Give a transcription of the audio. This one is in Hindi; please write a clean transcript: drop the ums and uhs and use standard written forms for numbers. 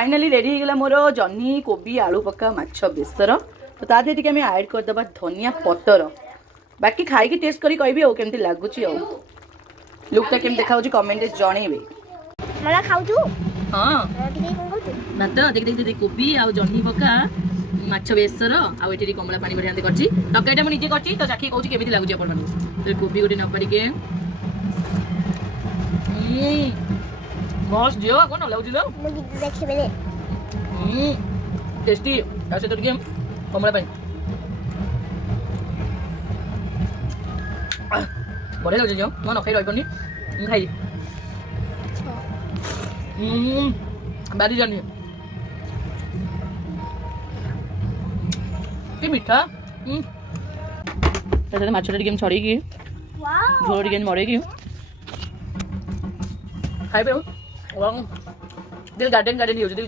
फाइनाली रेडी हो मोर जह्नी कोबी आलू पक्का माछ बेसर तो ता देह टिके ऐड करदे धनिया पतर बाकी खाई टेस्ट करी कहबी आ केमती लगुच लुकटा केम देखा कमेंट जनइबे मला खाऊ तू हाँ ठीक है कौन खाऊ भात देख देख देख कोबी आ जह्नी पक्का माछ बेसर आठी कमला पानी बढ़िया करछि तरकारीटा मुझे करछि तो चाखी कहूँ केମିତି लाଗୁଛି आपण मानू तो कोबी गोटे नपा टिके मस्त जियो कौन लाଗୁଛି लो मुझे देखे बेले टेस्टी ऐसे तो टिके कमला पानी बढ़िया लाଗୁଛି जियो मैं न खाई रही पनी खाई बारी जानी के मीठा ताते माछटा टिके छड़ी की वाओ झोल टिके मरे की खाइबे दिल गार्डन गार्डन